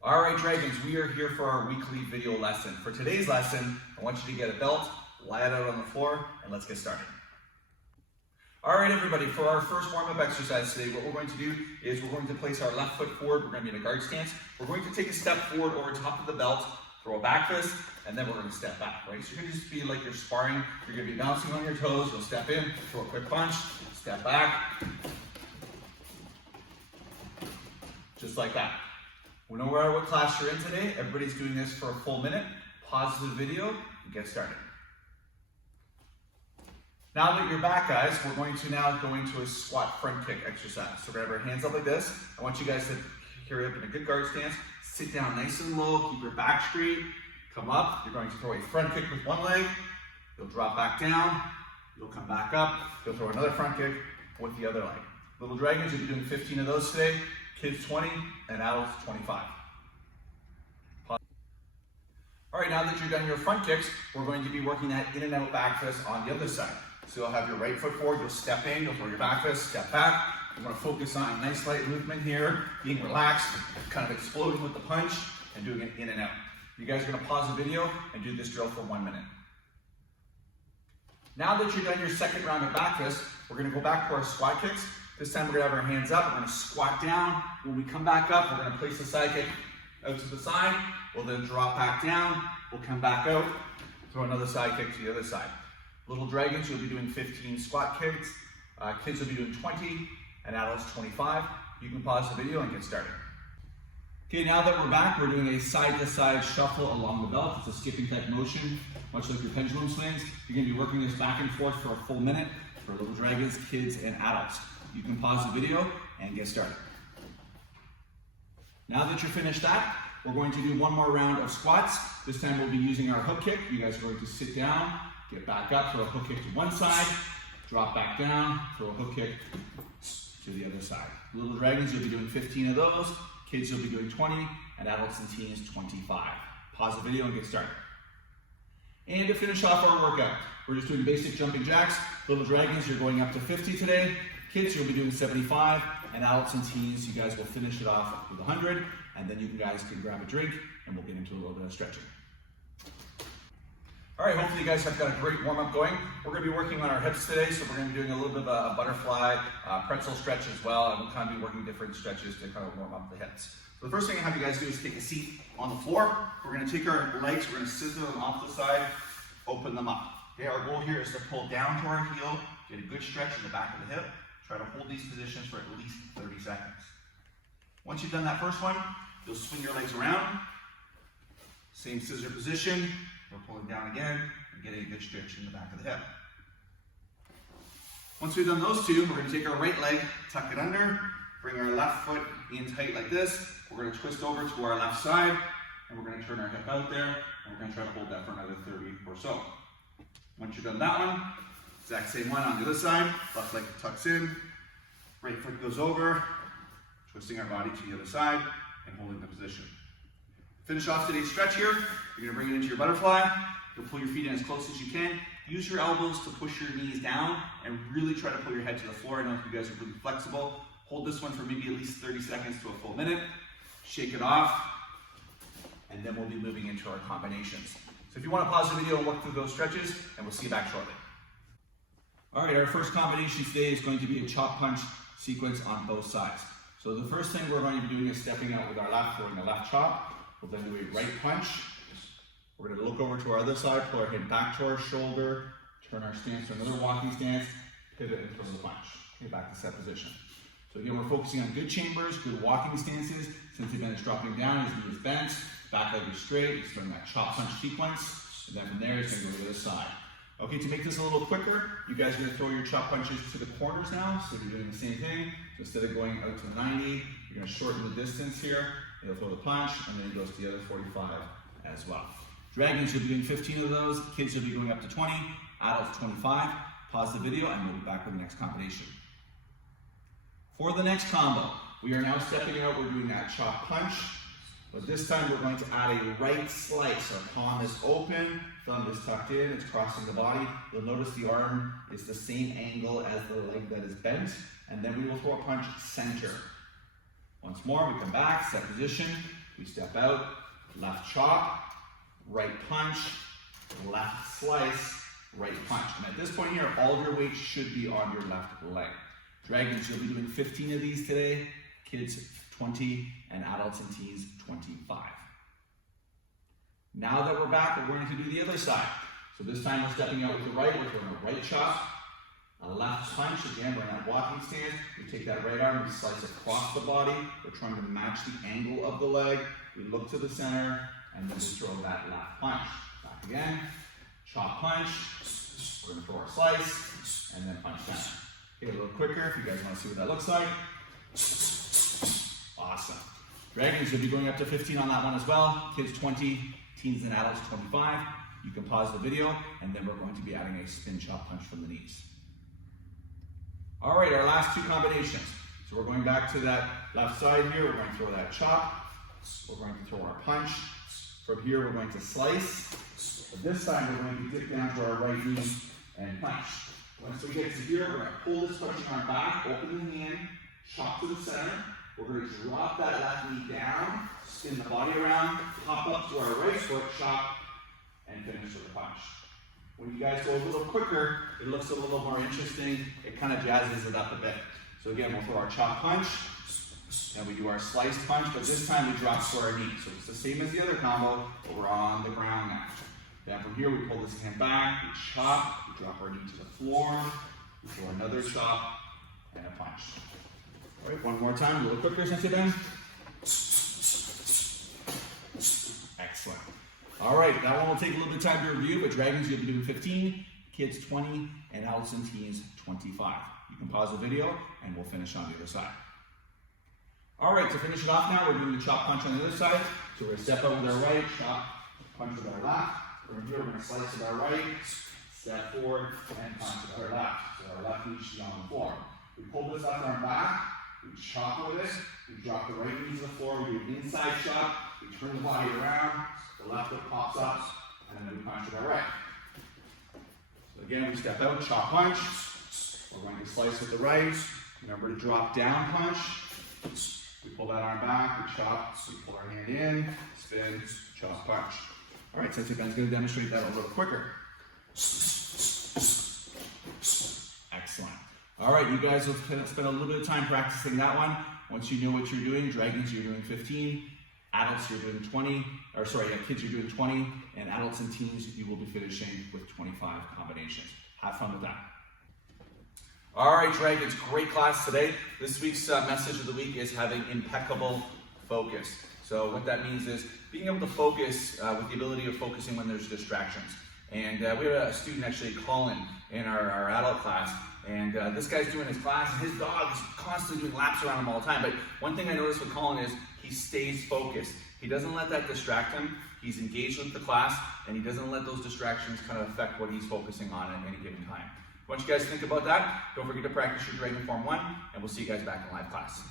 All right, Dragons, we are here for our weekly video lesson. For today's lesson, I want you to get a belt, lie it out on the floor, and let's get started. All right, everybody, for our first warm-up exercise today, what we're going to do is we're going to place our left foot forward. We're going to be in a guard stance. We're going to take a step forward over top of the belt, throw a back fist, and then we're going to step back, right? So you're going to just be like you're sparring. You're going to be bouncing on your toes. You'll step in, throw a quick punch, step back, just like that. We know what class you're in today. Everybody's doing this for a full minute. Pause the video and get started. Now that you're back, guys, we're going to now go into a squat front kick exercise. So we're gonna have our hands up like this. I want you guys to carry up in a good guard stance. Sit down nice and low, keep your back straight. Come up, you're going to throw a front kick with one leg. You'll drop back down. You'll come back up. You'll throw another front kick with the other leg. Little Dragons, you'll be doing 15 of those today. Kids 20 and adults 25. All right, now that you've done your front kicks, we're going to be working that in and out back fist on the other side. So you'll have your right foot forward, you'll step in, you'll throw your back fist, step back. You want to focus on a nice light movement here, being relaxed, kind of exploding with the punch, and doing it in and out. You guys are going to pause the video and do this drill for 1 minute. Now that you've done your second round of back fist, we're going to go back to our squat kicks. This time we're going to have our hands up, we're going to squat down. When we come back up, we're going to place the side kick out to the side. We'll then drop back down, we'll come back out, throw another side kick to the other side. Little Dragons, you'll be doing 15 squat kicks. Kids will be doing 20, and adults 25. You can pause the video and get started. Okay, now that we're back, we're doing a side-to-side shuffle along the belt. It's a skipping type motion, much like your pendulum swings. You're going to be working this back and forth for a full minute for Little Dragons, kids, and adults. You can pause the video and get started. Now that you're finished that, we're going to do one more round of squats. This time we'll be using our hook kick. You guys are going to sit down, get back up, throw a hook kick to one side, drop back down, throw a hook kick to the other side. Little Dragons, you'll be doing 15 of those. Kids, you'll be doing 20, and adults and teens, 25. Pause the video and get started. And to finish off our workout, we're just doing basic jumping jacks. Little Dragons, you're going up to 50 today. Kids, you'll be doing 75, and adults and teens, you guys will finish it off with 100, and then you guys can grab a drink, and we'll get into a little bit of stretching. All right, hopefully you guys have got a great warm-up going. We're going to be working on our hips today, so we're going to be doing a little bit of a butterfly pretzel stretch as well, and we'll kind of be working different stretches to kind of warm up the hips. So the first thing I have you guys do is take a seat on the floor. We're going to take our legs, we're going to scissor them off the side, open them up. Okay, our goal here is to pull down to our heel, get a good stretch in the back of the hip. Try to hold these positions for at least 30 seconds. Once you've done that first one, you'll swing your legs around. Same scissor position. We're pulling down again and getting a good stretch in the back of the hip. Once we've done those two, we're going to take our right leg, tuck it under, bring our left foot in tight like this. We're going to twist over to our left side, and we're going to turn our hip out there, and we're going to try to hold that for another 30 or so. Once you've done that one, exact same one on the other side. Left leg tucks in, right foot goes over, twisting our body to the other side and holding the position. Finish off today's stretch here. You're going to bring it into your butterfly. You'll pull your feet in as close as you can. Use your elbows to push your knees down and really try to pull your head to the floor. I know if you guys are really flexible. Hold this one for maybe at least 30 seconds to a full minute. Shake it off, and then we'll be moving into our combinations. So if you want to pause the video and work through those stretches, and we'll see you back shortly. All right, our first combination today is going to be a chop punch sequence on both sides. So the first thing we're going to be doing is stepping out with our left, throwing the left chop. We'll then do a right punch. We're going to look over to our other side, pull our head back to our shoulder, turn our stance to another walking stance, pivot and throw the punch. Okay, back to set position. So again, we're focusing on good chambers, good walking stances. Since the is dropping down, his knee is bent, back leg is straight. He's doing that chop punch sequence. And then from there, he's going to go to the other side. Okay, to make this a little quicker, you guys are going to throw your chop punches to the corners now. So you're doing the same thing. So instead of going out to 90, you're going to shorten the distance here. You'll throw the punch, and then he goes to the other 45 as well. Dragons, you'll be doing 15 of those. Kids, you'll be going up to 20. Adults, 25. Pause the video, and we'll be back with the next combination. For the next combo, we are now stepping out. We're doing that chop punch. But this time, we're going to add a right slice. Our palm is open, thumb is tucked in, it's crossing the body. You'll notice the arm is the same angle as the leg that is bent. And then we will throw a punch center. Once more, we come back, set position. We step out, left chop, right punch, left slice, right punch. And at this point here, all of your weight should be on your left leg. Dragons, you'll be doing 15 of these today, kids 20, and adults and teens 25. Now that we're back, we're going to do the other side. So this time we're stepping out with the right, we're throwing a right chop, a left punch. Again, we're in that walking stance. We take that right arm, we slice across the body. We're trying to match the angle of the leg. We look to the center, and then we throw that left punch. Back again, chop punch. We're going to throw our slice, and then punch down. Okay, a little quicker if you guys want to see what that looks like. Awesome. Dragons, you'll be going up to 15 on that one as well. Kids 20, teens and adults 25. You can pause the video, and then we're going to be adding a spin chop punch from the knees. All right, our last two combinations. So we're going back to that left side here. We're going to throw that chop. We're going to throw our punch. From here, we're going to slice. But this time, we're going to dip down to our right knee and punch. Once we get to here, we're going to pull this punching arm back, open the hand, chop to the center. We're going to drop that left knee down, spin the body around, hop up to our right foot, chop, and finish with a punch. When you guys go a little quicker, it looks a little more interesting. It kind of jazzes it up a bit. So again, we'll throw our chop punch, and we do our slice punch, but this time we drop to our knee. So it's the same as the other combo, but we're on the ground now. Then from here, we pull this hand back, we chop, we drop our knee to the floor, we throw another chop, and a punch. All right, one more time, a little quicker, Sensei Ben. Excellent. All right, that one will take a little bit of time to review, but Dragons, you'll be doing 15, kids 20, and adults and teens 25. You can pause the video, and we'll finish on the other side. All right, to finish it off now, we're doing the chop punch on the other side. So we're going to step up with our right, chop, punch with our left. From here, we're going to slice with our right, step forward, and punch with our left. So our left knee should be on the floor. We pull this left arm back, we chop with it, we drop the right knee to the floor, we do an inside chop, we turn the body around, the left foot pops up, and then we punch with our right. So again, we step out, chop punch. We're going to slice with the right. Remember to drop down punch. We pull that arm back, we chop, we pull our hand in, spin, chop, punch. All right, Sensei Ben's going to demonstrate that a little quicker. Excellent. All right, you guys will spend a little bit of time practicing that one. Once you know what you're doing, Dragons, you're doing 15. Adults, you're doing 20. Or sorry, kids, you're doing 20. And adults and teens, you will be finishing with 25 combinations. Have fun with that. All right, Dragons, great class today. This week's message of the week is having impeccable focus. So what that means is being able to focus with the ability of focusing when there's distractions. And we have a student, actually, Colin, in our adult class. And this guy's doing his class, and his dog is constantly doing laps around him all the time. But one thing I noticed with Colin is he stays focused. He doesn't let that distract him. He's engaged with the class, and he doesn't let those distractions kind of affect what he's focusing on at any given time. Once you guys think about that, don't forget to practice your Dragon Form 1, and we'll see you guys back in live class.